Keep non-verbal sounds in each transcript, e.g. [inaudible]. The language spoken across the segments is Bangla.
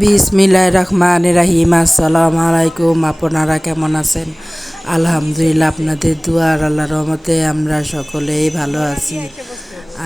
বিসমিল্লাহ রহমান রাহিম, আসসালাম আলাইকুম। আপনারা কেমন আছেন? আলহামদুলিল্লাহ, আপনাদের দুয়ার আল্লাহ রহমতে আমরা সকলেই ভালো আছি।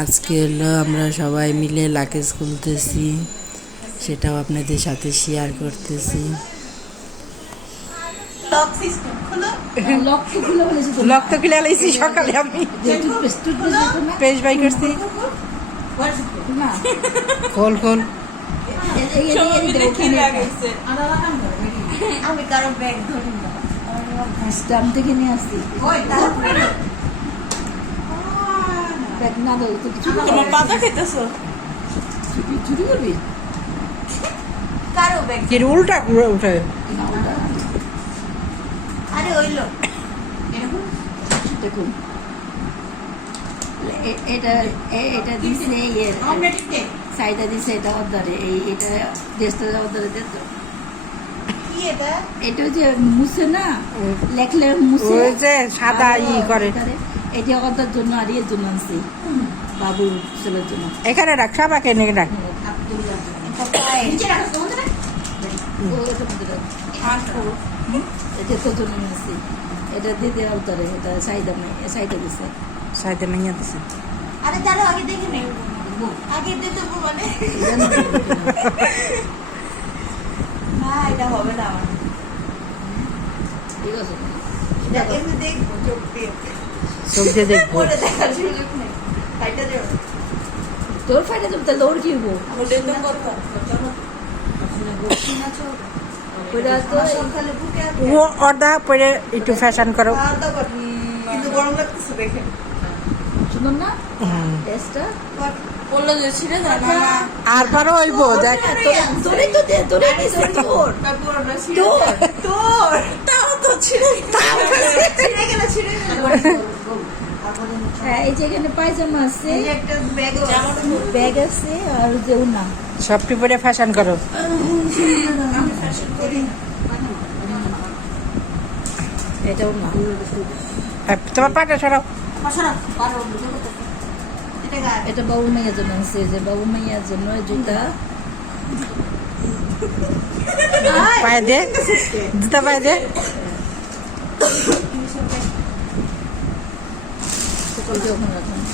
আজকে হলো আমরা সবাই মিলে লাকেজ খুলতেছি, সেটাও আপনাদের সাথে শেয়ার করতেছি। লক তো। খুলে লাইছি সকালে আমি। পেজ বাই করছি। খোল খোল কারও ব্যাগ ধরি না। স্টাম্প থেকে নিয়ে আসছি। ব্যাগ না দাও তো কিছু তোমার পাতা খেতেছো? চুরি চুরি করবি? কারও ব্যাগ? উল্টা করে উঠে না আরে ওইলো। এরকম? দেখুন। এটা এটা দিছে ইয়ে সাইডা দিছে এটা অর্ডারে এই এটা দেশটা অর্ডারে দিত কি এটা? এটা যে মুছে না? লেখলে মুছে। ওই যে সাদা ই করে। এটা অর্ডার জন্য আর ইয়ের জন্য আনছি। বাবু ছেলের জন্য। এখানে রাখ সবাকে নিয়ে রাখ। নিচে রাখো তোমাদের। ও এটা তোর জন্য নিয়ে আসছি এটা দিয়ে দেওয়া উত্তরে এটা সাইডা নেই সাইডে দিছে। সাইডে নিয়ে দিছে। আরে দাঁড়াও আগে দেখে নেই আগে দিয়ে দেবো মানে না। এটা হবে না আমার। ঠিক আছে। দেখব চোখ দিয়ে। চোখ দিয়ে দেখব। দেখার সুযোগ নেই। হাইটা দেবো তোর ফাইডে তুমি তাহলে ওর কি হব তো ও অর্ডা পরে একটু ফ্যাশন করো। কিন্তু গরম লাগতেছে দেখে। শুনুন না? টেস্টটা কর। বলল যে ছিঁড়ে যায় না না। আর পারো হইব দেখ। তোরে তো দে তোরে দিছে তোর তোর। তাও তো ছিঁড়ে ছিঁড়ে গেলে। ছিঁড়ে গেলে হ্যাঁ এই যে এখানে পায়জামা আছে একটা ব্যাগ ব্যাগ আছে। আর যে না সবটি পরে ফ্যাশন করো। এটাও তোমার পাটা সরাও। এটা বাবু মাইয়ার জন্য আছে যে বাবু মাইয়ার জন্য জুতা। পায়ে দে। জুতা পায়ে দে। ওখানে রাখুন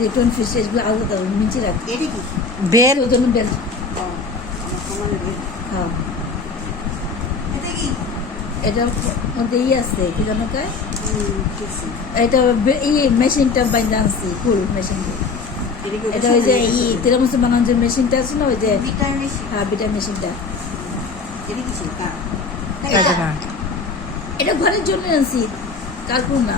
এটা টোন ফিস এগুলো আলাদা নিচে রাখ। এটা কি? বেল। ওই জন্য বেল্ট হ্যাঁ। এটা মধ্যে ই আছে কি জানো কয় এটা বে- মেশিনটা বাইন্দা আনছি ফুল মেশিন এটা ওই যে ই তিরামুসি বানানোর যে মেশিনটা আছে না ওই যে হ্যাঁ বিটা মেশিনটা। এটা ঘরের জন্য আনছি কার্টুন না?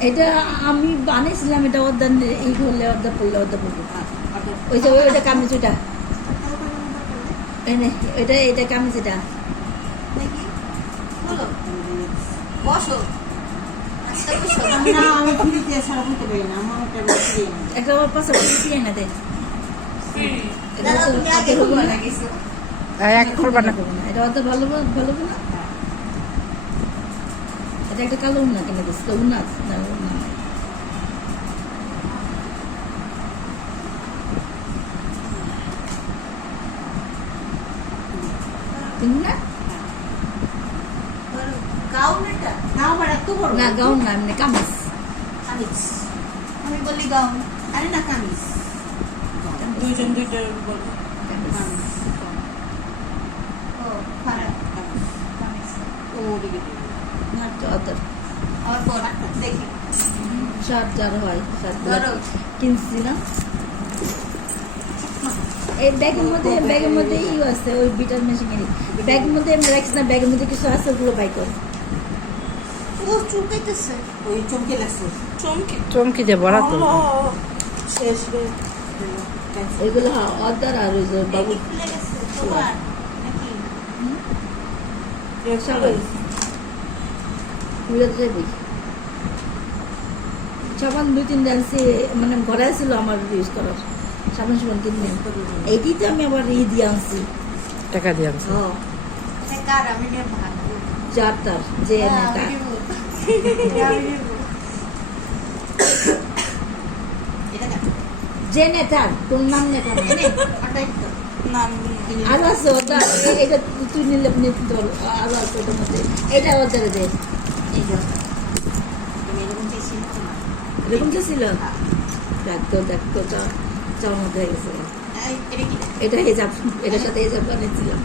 এটা আমি বানিয়েছিলাম এটা অর্ধান এই করলে অর্ধা পড়লে অর্ধা পড়বে। ওই যে ওই- ওইটা কামিজ এটা এটা কামিজ এটা একটা আমার না এক না এটা অত ভালো ভালো না? এটা একটা কালো উন্না কেন দিস তো উন্না না উন্না নাই। উন্না? গাউন এটা না আমার এত বড় না গাউন না এমনি কামিজ কামিজ আমি বলি গাউন আরে না কামিজ দুইজন দুইটার বলব ও খারাপ কামিজ ও দিকে আমার হয় কিনছি না এই ব্যাগের মধ্যে ব্যাগের মধ্যে ইউ আছে ওই বিটার মেশিন ব্যাগের মধ্যে এমনি রাখিস না ব্যাগের মধ্যে কিছু আছে ওগুলো বাই কর। ও চুলকাইতেছে। ওই চমকে লাগছে। চমকে। চমকি দিয়ে বড়া তো। শেষ এগুলো হ্যাঁ অর্ধার আর ওই যে বাবু যাবি সাবান দুই তিন ডান্সে মানে ঘরে ছিল আমার ইউজ করার। সাবান সাবান কিনে এইটি তো আমি আবার ই দিয়ে আনছি। টাকা দিয়ে আনছে। হ্যাঁ। চার তার যে যে নেতার তোর নাম নেতা না। আরও আছে ওটা এটা তুই নিলে আরও আছে ওটার মধ্যে। এটা ওদের এরকম তো ছিল দেখতো দেখতো চা চাওয়ার মধ্যে হয়ে গেছে এটা হেজাব এটার সাথে হেজাব বানিয়েছিলাম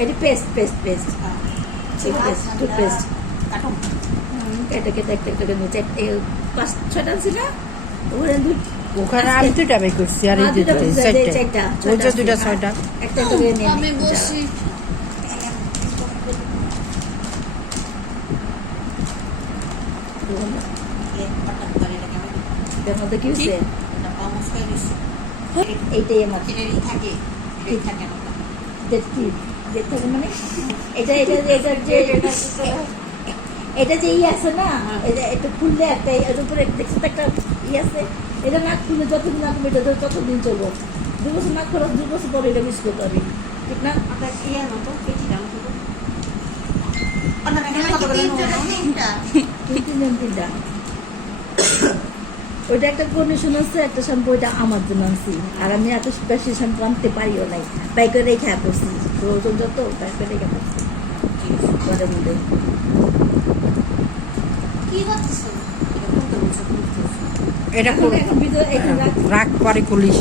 এটা paste paste paste toothpaste toothpaste কেটে কেটে একটা একটা নিচে পাঁচ ছটা ছিল ওখানে দুই ওখানে আমি দুইটা বের করছি আর এই আর যে দুইটা দুইটা, বুঝাই দে, চারটা ওই যে ছয়টা ছয়টা একটা একটা করে নিয়ে আমি নে, বসি যা। এটার মধ্যে কি হয়েছে? এইটাই আমার। দেখছি দেখতে মানে এটা এটা এটা যে এটা যে ই আছে না এটা এটা খুললে একটা এর উপরে দেখছ একটা ই আছে। এটা না খুলে যতদিন না কমে এটা ততদিন চলবো। দু বছর না খরচ দু বছর পরে এটা মিস করতে হবে ঠিক না। তিনটা? তিনটা। ওইটা একটা কন্ডিশন আছে একটা শ্যাম্পু ওইটা আমার জন্য আনছি। আর আমি এত বেশি শ্যাম্পু আনতে পারিও নাই। তাই করে রেখে পড়ছি প্রয়োজন যত তাই করে রেখে পড়ছি ঘরের মধ্যে। কি হচ্ছে? এটা এখন করে এখন [laughs] ভিতরে এখানে রাখ রাগ পরে পুলিশ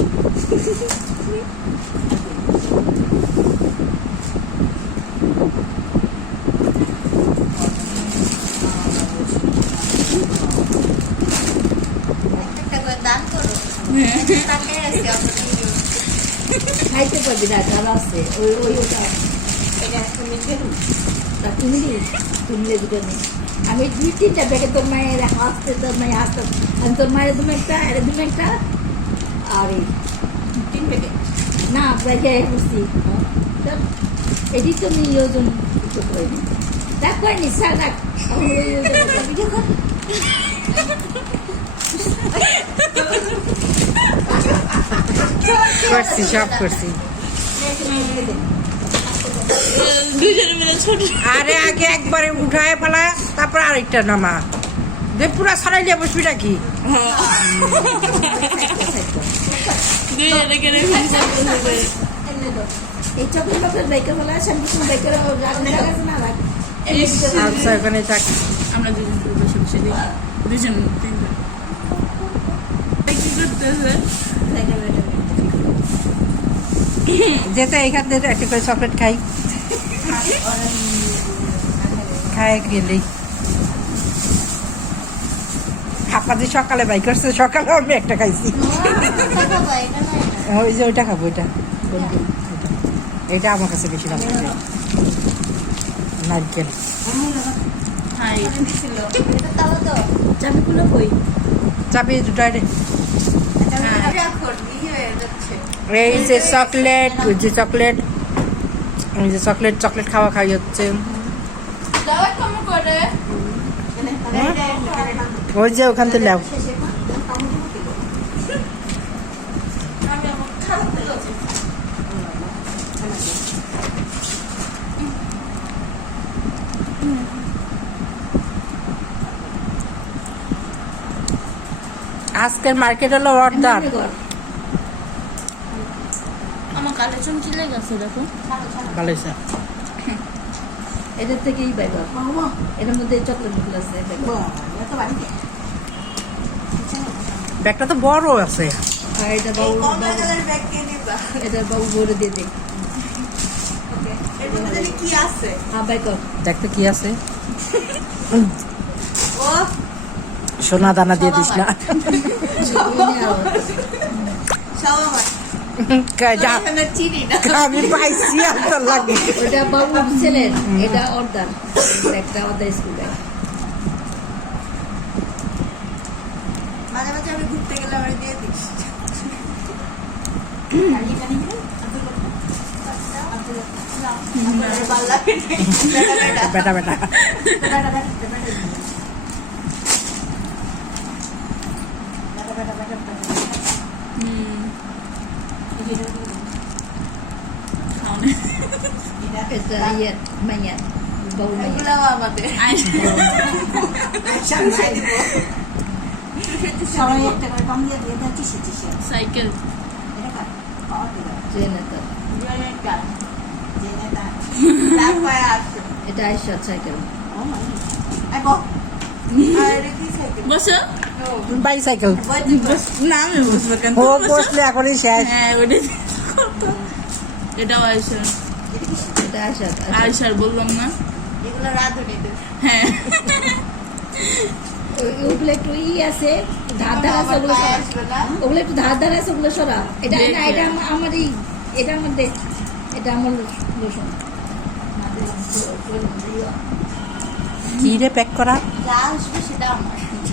একটা করে দান করো তাকে আছে আমরা ভিডিও খাইতে পারবি না তারা আছে ওই ওই ওটা তুমি তুমি দুটো নেই আমি দুই তিনটা ব্যাগে তোর মায়ের হাসতে তোর মায়ের হাসতে আমি তোর মায়ের তুমি একটা এর তুমি একটা আর এই না ব্যাগে বুঝছি এটি তো আমি ওজন কিছু করিনি রাখ করিনি স্যার রাখ এখন করছি সব করছি। আরে আগে একবারে উঠায় ফেলা তারপর আরেকটা নামা। যে পুরা সরাইলে বসবি নাকি? আচ্ছা আমরা দুজন বসে বসে দুজন তিনজন। কি করতেছে। যেতে এখান থেকে একটা করে চকলেট খাই। খাই গেলি। খাপাতে সকালে বাই করছে সকালে আমি একটা খাইছি। না ওই যে ওইটা খাব ওইটা। এটা আমার কাছে বেশি ভালো লাগে। নারকেল। হাই ছিল এই যে চকলেট যে চকলেট এই যে চকলেট চকলেট খাওয়া খাই হচ্ছে। ওই যে ওখান থেকে লাও আমি আমার খারাপ লাগছে আজকের মার্কেট হলো অর্ধার কর আমার গেছে দেখো? ভালো হয়েছে এটার থেকেই কর এটার মধ্যে আছে ব্যাগটা তো বড় আছে। আর এটা বাবু এটা বাবু দিয়ে দেখ এর মধ্যে জানি কি আছে? হ্যাঁ দেখতে কি আছে? সোনা দানা দিয়ে দিস না। আমি পাইছি আপনার লাগে ওটা বাবুর ছেলের এটা অর্দার একটা অর্দার স্কুলে মাঝে মাঝে আমি ঘুরতে গেলে আমার দিয়ে দিস বেটা বেটা বেটা বেটা It's a yet, mayat. Bowl mayat. Kulawa ba te? Ay. Siyang side po. Saway yette ko pang yet yet at tisi tisi. Cycle. Ito ka. Jenata. Jenata. Jenata. Lakwa yat. Ito ay short cycle. Oh my. Ay po. Ay, বসো। বাইসাইকেল। না আমি বসবো কেন ও বসলে এখনই শেষ। হ্যাঁ ওটা এটাও আয়সার আয়সার বললাম না। এগুলো হ্যাঁ ওগুলো একটু ই আছে ধার ধার আছে ওগুলো একটু ধার ধার আছে ওগুলো সরা। এটা না এটা আমার এই এটা আমার এটা আমার প্যাক করা? যা আসবে সেটা আমার।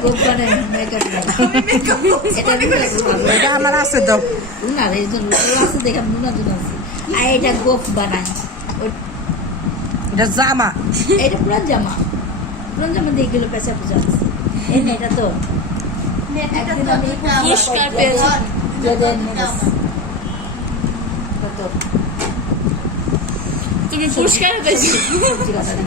গোপ আমি বানানো করছি মেকআপ না গোপ মেকআপ এটা আমার আছে তো নুনার এই জন্য আছে দেখে নুনার জন্য আছে আর এটা গোপ বানাই এটা জামা এটা পুরান জামা পুরান জামা দিয়ে গেলো পেঁচা পূজা আছে এই না এটা তো একদিন আমি পুরস্কার পেয়েছি। তুমি পুরস্কার পেয়েছি জিজ্ঞাসা নেই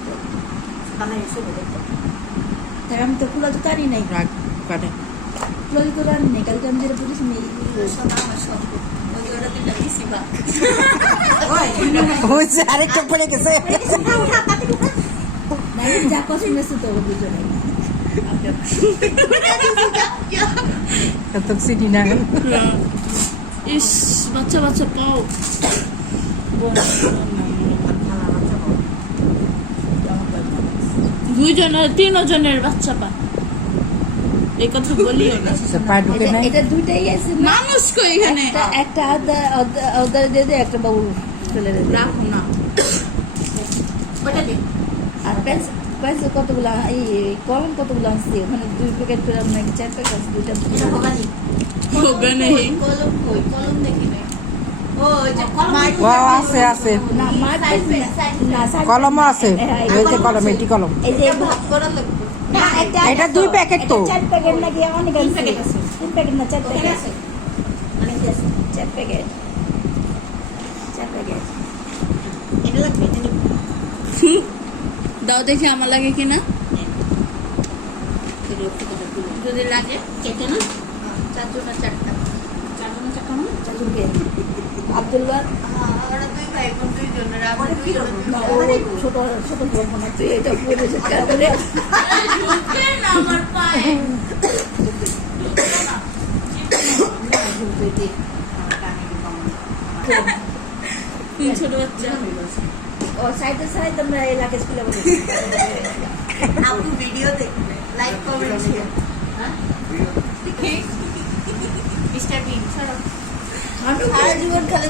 থানায় এসে বলে তাই আমি তো খোলা জুতো আনি নাই কাটা খোলা জুতো আনি নাই কালকে আমি যেটা বলেছি আরেকটা পড়ে গেছে। যা দুইজনের তিনজনের বাচ্চা পা। এই কথা বলিও না। পা ঢুকে এটা- এটা দুইটাই আছে মানুষ কই এখানে? একটা একটা আদা আদা দিয়ে দে একটা বাবু চলে দে। রাখো না। আর পেন্স পেন্সিল কতগুলো এই কলম কতগুলো আনছি? ওখানে দুই প্যাকেট করে আপনার চার প্যাকেট আছে দুইটা এটা হবে না না। কলম কই? কলম দেখি ও হ্যাঁ, কলম আছে কলম এটি কলম। এটা দুই প্যাকেট তো। চার প্যাকেট নাকি অনেক প্যাকেট আছে। তিন প্যাকেট না চার প্যাকেট। আছে। চার প্যাকেট। চার প্যাকেট। এটা লাগবে দাও দেখি আমার লাগে কিনা। হ্যাঁ। যদি লাগে। কেটে না হ্যাঁ, চারজনের চারটা। চারজনের চারটা চারজন পেয়ে আবদুল্লাহ? মানে মানে ছোট ছোট বলব না তুই এটা বলেছে তারপরে আমার পায়ে। ছোট বাচ্চা। ও সাইডে সাইড আমরা এই লাগেজগুলো বলি আপু ভিডিও দেখবে লাইক কমেন্ট মিস্টার বিন ছাড়ো সারা জীবন খালি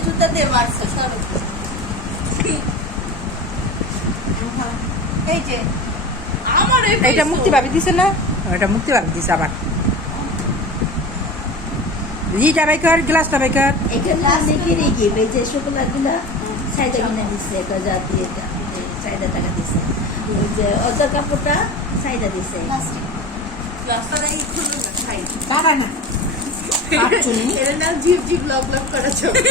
এই যে আমার এটা মুক্তি ভাবি দিছে না? এটা মুক্তি পাবি দিছে আবার। ইটা বেকার গ্লাসটা বেকার এই গ্লাস কি রে কি বেজে শোকলা দিলা সাইডা কিনা দিছে এটা যা দিয়ে সাইডা টাকা দিছে। যে অজা কাপড়টা সাইডা দিছে। খুলুন না সাইড বাবা না। পাঁচজনে [laughs] এর নাম জিপ লক লক করা ছবি।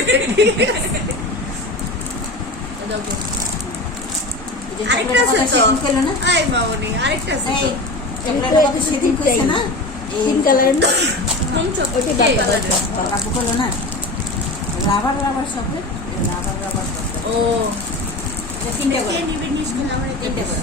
আরেকটা আছে তো। সেদিন করল না? আই মামনি আরেকটা আছে তো। এই চকলেটের কথা সেদিন কইছে না? এই কালারের না? কোন চোখ ওইটা কে বাবা কালারের? বাবু করল না? Rubber rubber chocolate? Rubber rubber chocolate. ও। তিনটে করে নিবে নিস আমার তিনটে করে